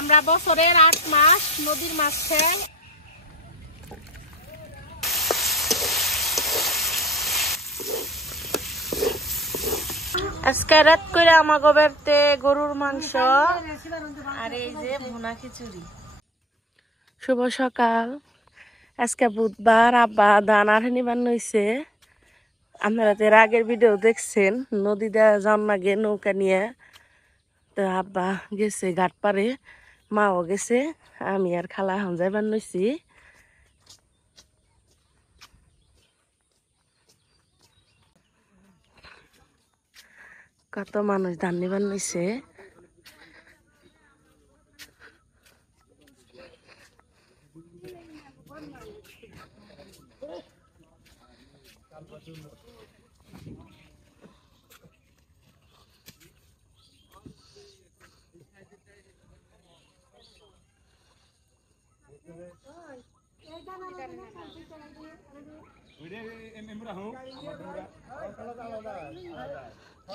আমরা বছরের 8 মাস নদীর মাছ খাই। আজকে রাত করে আমাগো বাড়িতে গরুর মাংস আর এই যে ভুনা খিচুড়ি। শুভ সকাল। আজকে বুধবার, আব্বা দানার নিবান হইছে। আপনারা এর আগের ভিডিও দেখছেন, নদীতে যান লাগে নৌকা নিয়ে। তো আব্বা গেছে ঘাট পারে, মাও গেছে, আমি আর খালা এখন যাইবার নইছি। কত মানুষ ধান নিবার নইছে।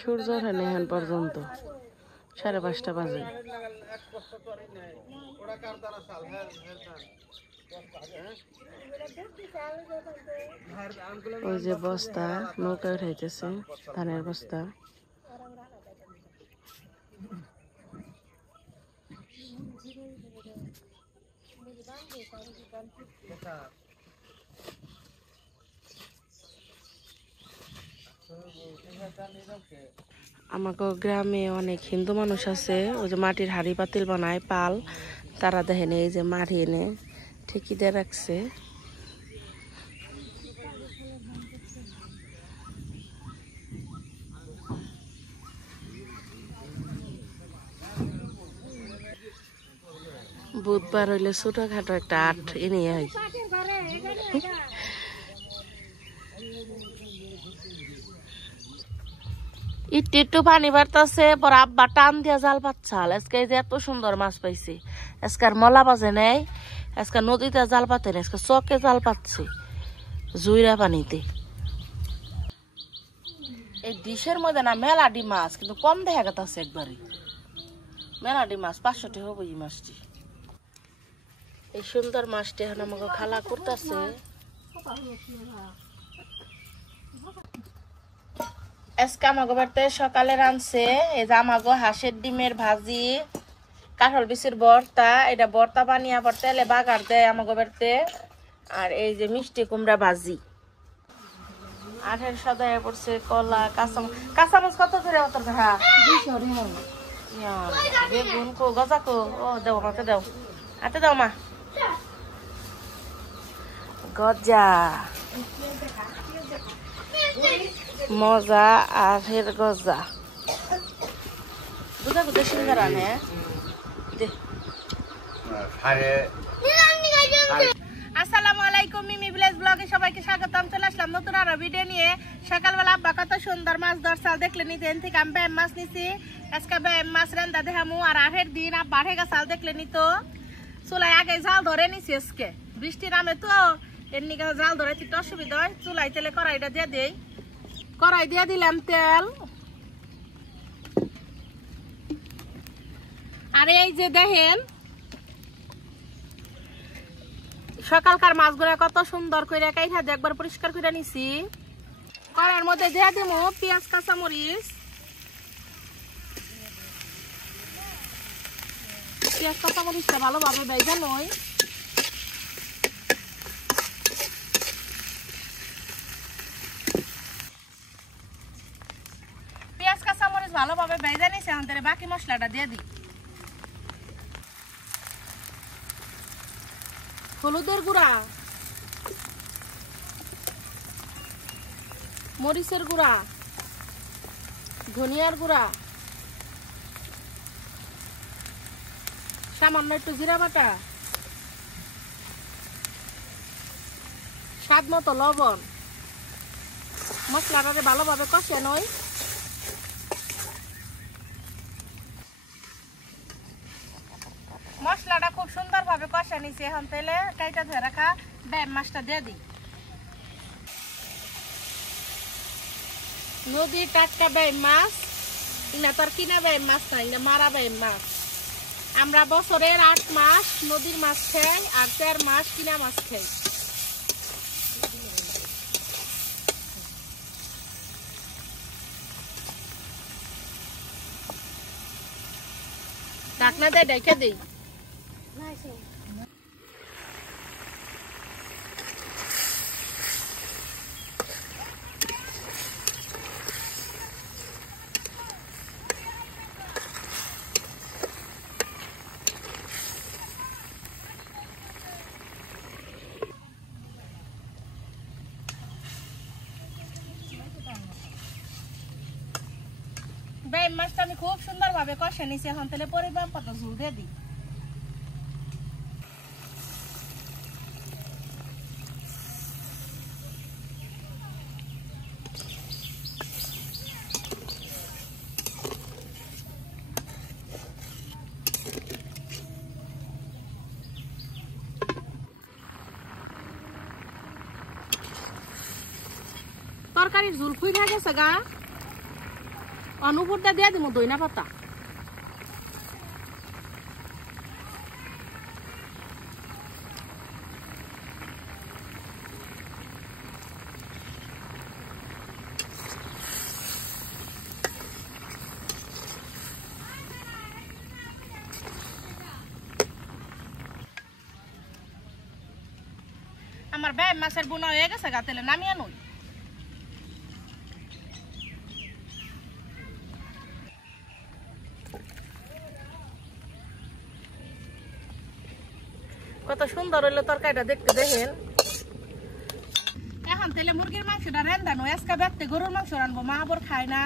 সূর্য ওঠেনি এখন পর্যন্ত, 5:30 বাজে। ওই যে বস্তা নৌকা উঠাইতেছে, ধানের বস্তা। আমাকে গ্রামে অনেক হিন্দু মানুষ আছে, ওই যে মাটির হাড়ি পাতিল বানায় পাল, তারা দেখেন এই যে মাটি এনে ঠিকই দিয়ে রাখছে। বুধবার হইলে ছোটখাটো একটা আট এনে হয়। একটু একটু পানি বাড়তেছে, পর আব্বা টান দিয়া জাল পাচ্ছাল। আজকে যে এত সুন্দর মাছ পাইছি, আজকার মলা বাজে নেই, আজকাল নদীতে জাল পাতে নেই, আজকে চকে জাল পাচ্ছে জুইরা পানিতে। এই ডিশের মধ্যে না মেলাডি মাছ, কিন্তু কম দেখা গেছে একবারে। মেলাডি মাছ 500 টাকা হবে এই মাছটি। এই সুন্দর মাছটি এখন আমাকে খালা করতেছে। আজকে আমাকে বাড়িতে সকালে রাঁধছে এই যে আমাকে হাঁসের ডিমের ভাজি, কাঁঠাল বিচির ভর্তা, এটা ভর্তা বানিয়ে পর তেলে বাগার দেয় আমাকে বাড়িতে। আর এই যে মিষ্টি কুমড়া ভাজি। আর এর সাথে পড়ছে কলা, কাঁচামচ কত করে অত ঘা? বেগুন কো, গজা কো? ও দেও আমাকে, দেও হাতে দাও মা। গজা মজা আর হের গজা বুঝা বুঝা সুন্দর আনে। আসসালামু আলাইকুম, মিমি ভিলেজ ব্লগে সবাইকে স্বাগতম। চলে আসলাম নতুন আরো ভিডিও নিয়ে। সকালবেলা আব্বা কত সুন্দর মাছ ধরছাল দেখলে নিতে, এন থেকে আমি ব্যায়াম মাছ নিছি। আজকে ব্যায়াম মাছ রান্না দেখামু। আর আহের দিন আব্বা আহে গাছাল দেখলে নিত, চুলাই আগে জাল ধরে নিছি। আজকে বৃষ্টি নামে তো এমনি জাল ধরে একটু অসুবিধা হয়। চুলাই তেলে কড়াইটা দিয়ে দেই, কড়াই দিয়ে দিলাম তেল। আর এই যে দেখেন সকালকার মাছগুলো কত সুন্দর করে কাইটা দিয়ে একবার পরিষ্কার করে নিছি। কড়াইয়ের মধ্যে দিয়ে দিব পেঁয়াজ, কাঁচামরিচ। পেঁয়াজ কাঁচামরিচটা ভালোভাবে ভেজে নই। পেঁয়াজ কাঁচামরিচ ভালোভাবে ভেজে নিছি, আমাদের বাকি মশলাটা দিয়ে দিই। হলুদের গুঁড়া, মরিচের গুঁড়া, ধনিয়ার গুঁড়া, সামান্য একটু জিরা বাটা, স্বাদ মতো লবণ। মশলাটারে ভালোভাবে কষে নই। মশলাটা খুব সুন্দর ভাবে কষা নিছি। এখন তেলে কাইটা ধরে রাখা ব্যায়াম মাছটা দিয়ে দিই। নদীর টাটকা ব্যায়াম মাছ, না তার কিনা ব্যায়াম মাছ না, এটা মারা ব্যায়াম মাছ। আমরা বছরের 8 মাস নদীর মাছ খাই আর 4 মাস কিনা মাছ খাই। ঢাকনা দিয়ে ঢেকে দেই। বেম মাছটা আমি খুব সুন্দরভাবে কষে নিছি, এখন তেলে পরিমাণ মতো ঝোল দিয়ে দিই। তরকারির ঝোল খুইরা গেছে গা, অনুপুরটা দিয়ে দিব দইনা পাতা। আমার বেম মাছের বোনা হয়ে গেছে গা, তেলে নামিয়ে নই। কত সুন্দর হইলো তরকারিটা দেখতে, দেখেন। এখন তেলে মুরগির মাংসটা রান্ধানো, আজকে ব্যক্তি গরুর মাংস রানবো, মা আবার খায় না।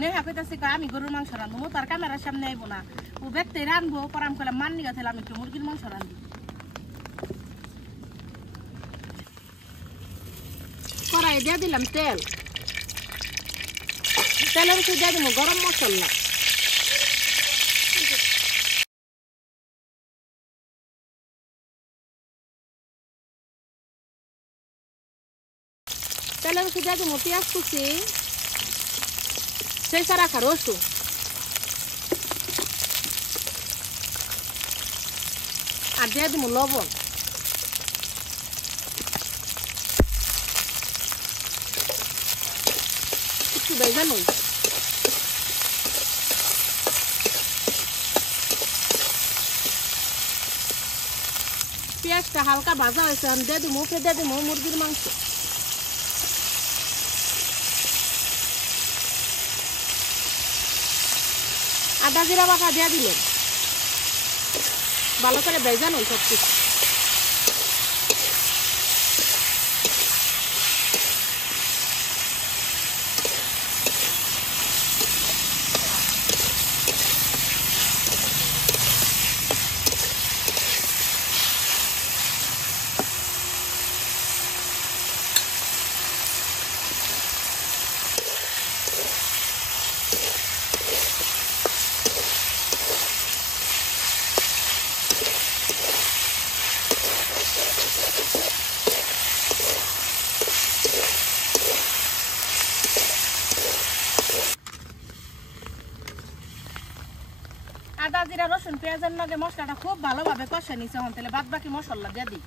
নেহা কইতাছি আমি গরুর মাংস রানবো, তার ক্যামেরার সামনে আইবো না, ও ব্যক্তি রানবো। পরাম করলাম মান্নি গেছে আমি একটু মুরগির মাংস রানবো। কড়াই দিয়ে দিলাম তেল, তেলের উপর দিয়ে দিব গরম মশলা, তেলের উপর দিয়ে দিব পেঁয়াজ কুচি, চেঁচা রাখা রসুন, আর দিয়ে দিব লবণ। একটু ভেজে নই। পেঁয়াজটা হালকা ভাজা হয়েছে, আমি দিয়ে দিব মুরগির মাংস। আদা জিরা বাটা দিয়ে দিলেন, ভালো করে ভেজে নই সব কিছু। আদা জিরা রসুন পেঁয়াজের লগে মশলাটা খুব ভালোভাবে কষে নিছে, এখন তাহলে বাদ বাকি মশলা দিয়ে দিই।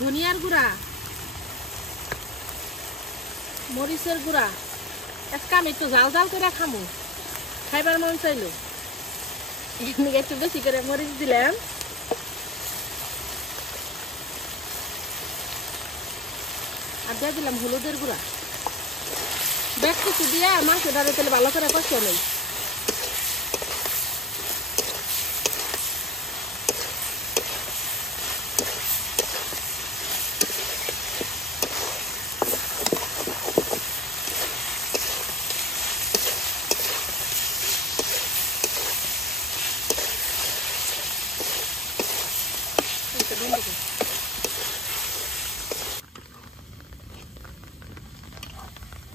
ধনিয়ার গুঁড়া, মরিচের গুঁড়া, আজকে আমি একটু জাল জাল করে খামু, খাইবার মন চাইলো এমনি একটু বেশি করে মরিচ দিলাম। আর দিয়ে দিলাম হলুদের গুঁড়া। বেশ কিছু দিয়ে মাংসটা তাহলে ভালো করে কষে নেই।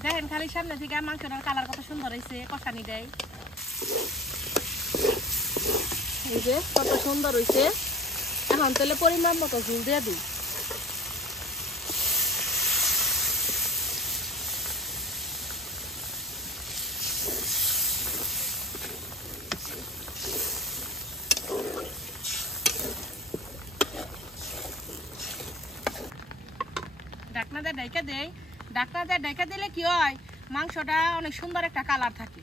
দেখেন খালি সামনে থেকে মাংসটার কালার কত সুন্দর হয়েছে, কষানি দেয়। এই যে কত সুন্দর হয়েছে, এখন তাহলে পরিমাণ মতো ঝোল দিয়ে দিই। ঢেকে দেই। ঢাকনা দিয়ে ঢেকে দিলে কি হয়, মাংসটা অনেক সুন্দর একটা কালার থাকে,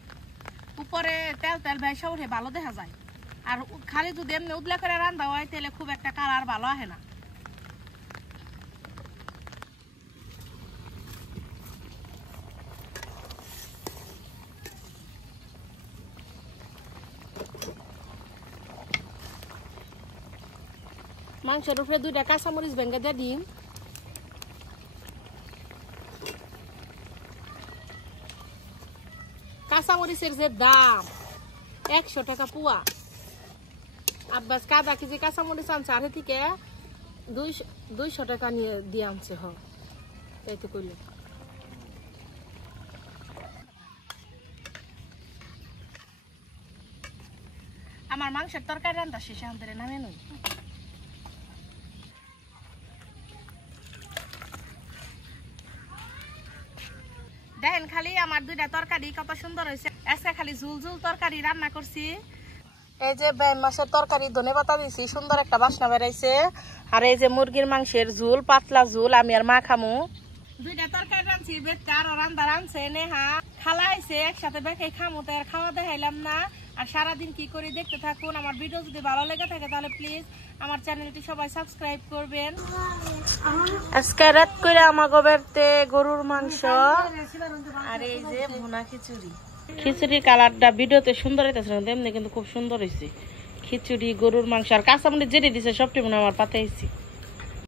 উপরে তেল তেল ভেসে উঠে, ভালো দেখা যায়। আর খালি যদি এমনি উদলা করে রান্না হয় তাহলে খুব একটা কালার ভালো আসে না। মাংসের উপরে 2টা কাঁচামরিচ ভেঙে দিয়ে দিম। কাঁচামরিচের যে দাম 100 টাকা পোয়া। আব্বাস আধা কেজি কাঁচামরিচ আনছে, আর থেকে 200 টাকা নিয়ে দিয়ে আনছে। তাই তো কইল। আমার মাংসের তরকারি রান্না শেষে আনতে নামে নই। দেখেন খালি আমার 2টা তরকারি কত সুন্দর হয়েছে। আজকে খালি ঝুল ঝুল তরকারি রান্না করছি। এই যে বেন মাছের তরকারি ধনে পাতা দিছি, সুন্দর একটা বাসনা বেরাইছে। আর এই যে মুরগির মাংসের ঝুল, পাতলা ঝুল, আমি আর মা খামু। 2টা তরকারি রাঁধছি, বেকার রান্না রাঁধছে নেহা, খালা আইছে একসাথে বেঁকে খামু, তাই আর খাওয়া দেখাইলাম না। আর সারাদিন কি করি দেখতে থাকুন। আমার ভিডিও যদি ভালো লেগে থাকে তাহলে প্লিজ আমার চ্যানেলটি সবাই সাবস্ক্রাইব করবেন। আজকে রাত করে আমাগো বাড়িতে গরুর মাংস আর এই যে ভুনা খিচুড়ি। খিচুড়ির কালারটা ভিডিওতে সুন্দর হইতেছে না, এমনি কিন্তু খুব সুন্দর হয়েছে। খিচুড়ি, গরুর মাংস আর কাঁচামরিচ যেটি দিছে সবটি মনে আমার পাতে আইছি।